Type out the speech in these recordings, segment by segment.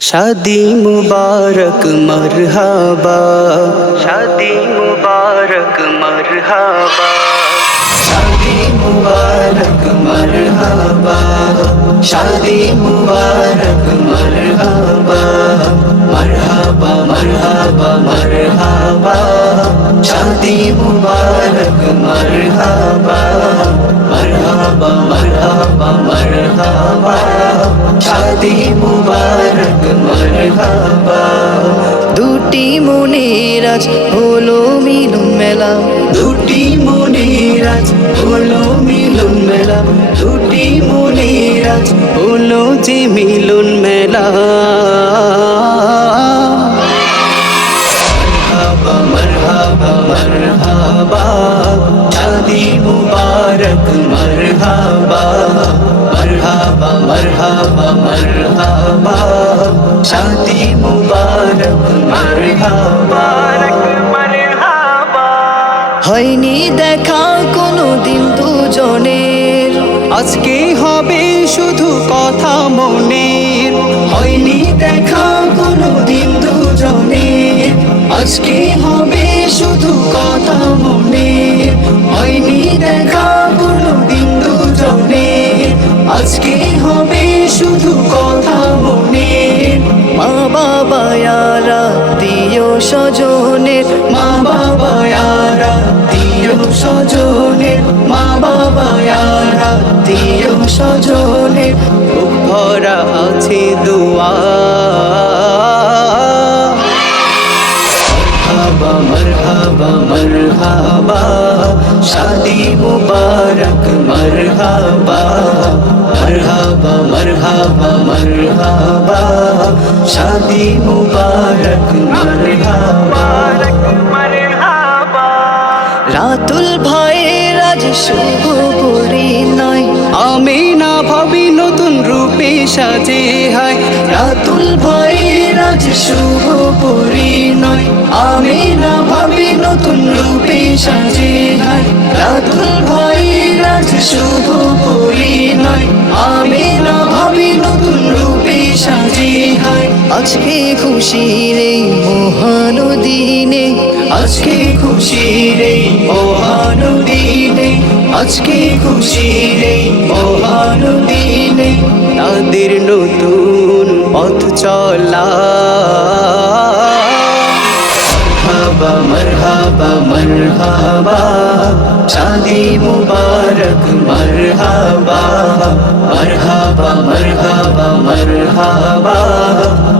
शादी मुबारक मरहबा, शादी मुबारक मरहबा, शादी मुबारक मरहबा, शादी मुबारक मरहबा, मरहबा मरहबा मरहबा, शादी मुबारक मरहबा, मरहबा मरहबा मरहबा, शादी मुबारक मरहबा। দুটি মনের আজ হলো মিলন মেলা, দুটি মনের আজ হলো মিলন মেলা, দুটি মনের আজ হলো যে মিলন মেলা। মারহাবা মারহাবা মারহাবা, শাদি মুবারক মারহাবা, মারহাবা মারহাবা মারহাবা, শাদি মুবারক মারহাবা। হয়নি দেখা কোনো দিন দুজনের, আজকে হবে শুধু কথা মনের। হয়নি দেখা কোনো দিন দুজনের, আজকে হবে শুধু কথা মনের। হয়নি দেখা কোনো দিন দুজনের, আজকে হবে শুধু কথা মনের। মা বাবা ইয়ারা দিও স্বজনের, মা বাবা ইয়ারা দিও স্বজনের, মা বাবা ইয়ারা দিও স্বজনের। বুক ভরা আছে দোয়া, মারহাবা মারহাবা মারহাবা, শাদি মুবারক মারহাবা, মারহাবা মারহাবা মারহাবা, শাদি মুবারক মারহাবা। রাতুল ভাইয়ের আজ শুভ পরিণয়, আমিনা ভাবি নতুন রূপে সাজে হয়। রাতুল ভাইয়ের আজ শুভ পরিণয়, আমিনা ভাবি নতুন রূপে সাজে হয়। রাতুল ভাইয়ের আজ শুভ পরিণয়, আমিনা ভাবি নতুন রূপে সাজে হয়। আজকে খুশির এই মহান দিনে, আজকে খুশির এই মহান দিনে, আজকে খুশির এই মহান দিনে, তাদের নতুন পথ চলা। মারহাবা মারহাবা মারহাবা, শাদি মুবারক মারহাবা, মারহাবা মারহাবা মারহাবা,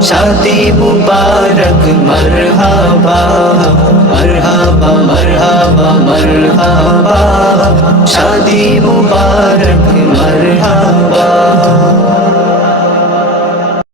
শাদি মুবারক মারহাবা, মারহাবা মারহাবা মারহাবা, শাদি মুবারক মারহাবা।